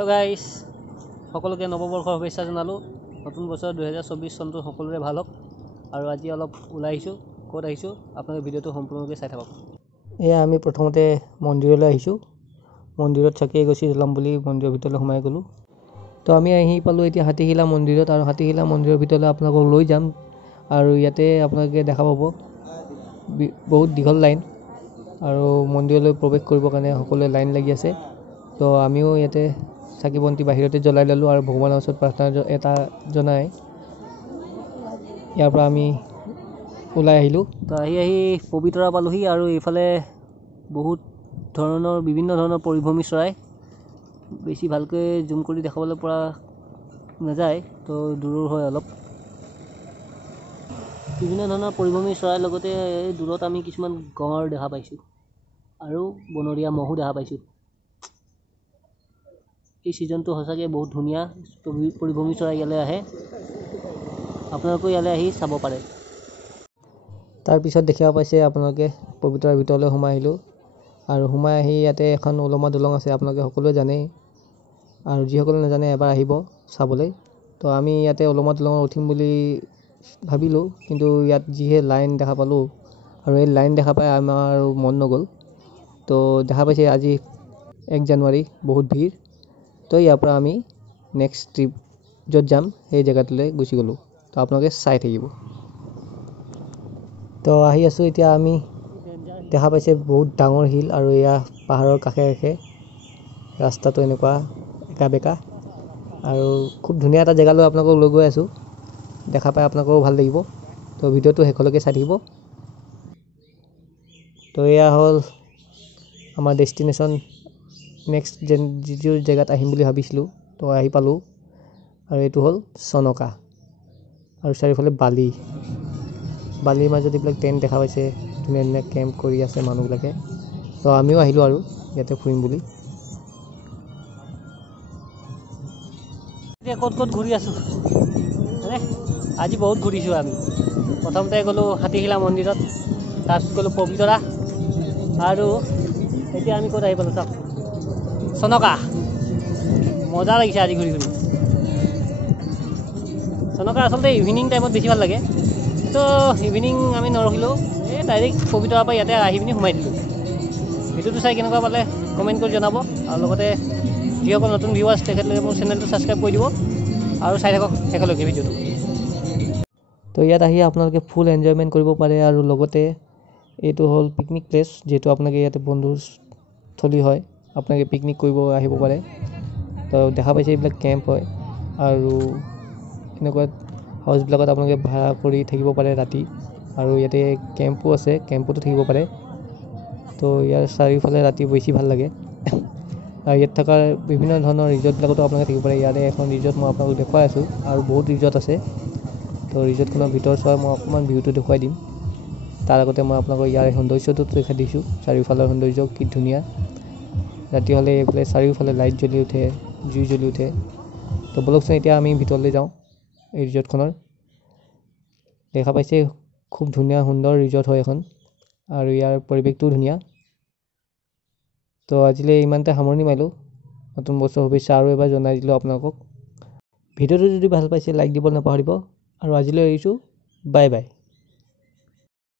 Hello' গাইছ, সকলোকে নৱবৰ্ষৰ শুভেচ্ছা জনালোঁ। নতুন বছৰ 2024 চনটো সকলোৰে ভাল হওক। আৰু আজি অলপ ওলাই আহিছোঁ। ক'ত আহিছোঁ আপোনালোকে ভিডিঅ'টো সম্পূৰ্ণকৈ চাই থাকক। এয়া আমি প্ৰথমতে মন্দিৰলৈ আহিছোঁ। মন্দিৰত চাকি এগছি জ্বলাম বুলি মন্দিৰৰ ভিতৰলৈ সোমাই গ'লোঁ। তো আমি আহি পালোঁ এতিয়া হাতীশিলা মন্দিৰত, আৰু হাতীশিলা মন্দিৰৰ ভিতৰলৈ আপোনালোকক লৈ যাম। আৰু ইয়াতে আপোনালোকে দেখা পাব বহুত দীঘল লাইন, আৰু মন্দিৰলৈ প্ৰৱেশ কৰিবৰ কাৰণে সকলোৱে লাইন লাগি আছে। তো আমিও ইয়াতে চাকি বন্তি বাহিৰতে জ্বলাই ল'লোঁ আৰু ভগৱানৰ ওচৰত প্ৰাৰ্থনা এটা জনাই ইয়াৰ পৰা আমি ওলাই আহিলোঁ। তো আহি পবিতৰা পালোঁহি, আৰু এইফালে বিভিন্ন ধৰণৰ পৰিভ্ৰমী চৰাই। বেছি ভালকৈ জুম কৰি দেখাবলৈ পৰা নাযায়, তো দূৰৰ হয় অলপ। বিভিন্ন ধৰণৰ পৰিভ্ৰমী চৰাইৰ লগতে দূৰত আমি কিছুমান গঁড় দেখা পাইছোঁ আৰু বনৰীয়া মহো দেখা পাইছোঁ। এই ছিজনটো সঁচাকৈ বহুত ধুনীয়া। পৰিভ্ৰমী চৰাই ইয়ালৈ আহে, আপোনালোকেও ইয়ালৈ আহি চাব পাৰে। তাৰপিছত দেখিব পাইছে আপোনালোকে পবিতৰাৰ ভিতৰলৈ সোমাই আহিলোঁ, আৰু সোমাই আহি ইয়াতে এখন ওলমা দলং আছে, আপোনালোকে সকলোৱে জানেই। আৰু যিসকলে নাজানে এবাৰ আহিব চাবলৈ। তো আমি ইয়াতে ওলমা দলঙত উঠিম বুলি ভাবিলোঁ, কিন্তু ইয়াত যিহে লাইন দেখা পালোঁ, আৰু এই লাইন দেখা পাই আমাৰ আৰু মন নগ'ল। তো দেখা পাইছে আজি 1 জানুৱাৰী, বহুত ভিৰ। তো ইয়াৰ পৰা আমি নেক্সট ট্ৰিপ য'ত যাম সেই জেগাটোলৈ গুচি গ'লোঁ। তো আপোনালোকে চাই থাকিব। তো আহি আছোঁ এতিয়া আমি, দেখা পাইছে বহুত ডাঙৰ শিল, আৰু এয়া পাহাৰৰ কাষে কাষে ৰাস্তাটো এনেকুৱা একা বেকা, আৰু খুব ধুনীয়া এটা জেগালৈ আপোনালোকক লৈ গৈ আছোঁ। দেখা পাই আপোনালোকৰো ভাল লাগিব। তো ভিডিঅ'টো শেষলৈকে চাই থাকিব। তো এয়া হ'ল আমাৰ ডেষ্টিনেশ্যন, নেক্সট যিটো জেগাত আহিম বুলি ভাবিছিলোঁ। তো আহি পালোঁ, আৰু এইটো হ'ল চনকা, আৰু চাৰিওফালে বালিৰ মাজত এইবিলাক টেণ্ট দেখা পাইছে, ধুনীয়া ধুনীয়া কেম্প কৰি আছে মানুহবিলাকে। তো আমিও আহিলোঁ আৰু ইয়াতে ফুৰিম বুলি। এতিয়া ক'ত ঘূৰি আছোঁ হয়নে? আজি বহুত ঘূৰিছোঁ আমি। প্ৰথমতে গ'লোঁ হাতীশিলা মন্দিৰত, তাৰপিছত গ'লোঁ পবিতৰা, আৰু এতিয়া আমি ক'ত আহি পালোঁ চাওক, চনকা। মজা লাগিছে আজি ঘূৰি। চনকা আচলতে ইভিনিং টাইমত বেছি ভাল লাগে, তো ইভিনিং আমি নৰখিলোঁ, ডাইৰেক্ট পবিতৰাৰ পৰা ইয়াতে আহি পিনি সোমাই দিলোঁ। ভিডিঅ'টো চাই কেনেকুৱা পালে কমেণ্ট কৰি জনাব, আৰু লগতে যিসকল নতুন ভিউৱাৰ্ছ তেখেতলোকে মোৰ চেনেলটো ছাবস্ক্ৰাইব কৰি দিব, আৰু চাই থাকক শেষলৈকে ভিডিঅ'টো। তো ইয়াত আহি আপোনালোকে ফুল এনজয়মেণ্ট কৰিব পাৰে, আৰু লগতে এইটো হ'ল পিকনিক প্লেচ, যিহেতু আপোনালোকে ইয়াতে বন্ধুস্থলী হয়, আপোনালোকে পিকনিক কৰিব আহিব পাৰে। তো দেখা পাইছে এইবিলাক কেম্প হয়, আৰু এনেকুৱা হাউচবিলাকত আপোনালোকে ভাড়া কৰি থাকিব পাৰে ৰাতি, আৰু ইয়াতে কেম্পো আছে, কেম্পতো থাকিব পাৰে। তো ইয়াৰ চাৰিওফালে ৰাতি বেছি ভাল লাগে। আৰু ইয়াত থকা বিভিন্ন ধৰণৰ ৰিজৰ্টবিলাকতো আপোনালোকে থাকিব পাৰে। ইয়াতে এখন ৰিজৰ্ট মই আপোনালোকক দেখুৱাই আছোঁ, আৰু বহুত ৰিজৰ্ট আছে। তো ৰিজৰ্টখনৰ ভিতৰ চোৱা মই অকণমান ভিউটো দেখুৱাই দিম। তাৰ আগতে মই আপোনালোকক ইয়াৰ সৌন্দৰ্যটো দেখাই দিছোঁ, চাৰিওফালৰ সৌন্দৰ্য কি ধুনীয়া। ৰাতি হ'লে এইফালে চাৰিওফালে লাইট জ্বলি উঠে, জুই জ্বলি উঠে। তো ব'লকচোন এতিয়া আমি ভিতৰলৈ যাওঁ। এই ৰিজৰ্টখনৰ দেখা পাইছে খুব ধুনীয়া সুন্দৰ ৰিজৰ্ট হয় এখন, আৰু ইয়াৰ পৰিৱেশটোও ধুনীয়া। তো আজিলৈ ইমানতে সামৰণি মাৰিলোঁ। নতুন বছৰৰ শুভেচ্ছা আৰু এবাৰ জনাই দিলোঁ আপোনালোকক। ভিডিঅ'টো যদি ভাল পাইছে লাইক দিব নাপাহৰিব, আৰু আজিলৈ এৰিছোঁ। Bye bye.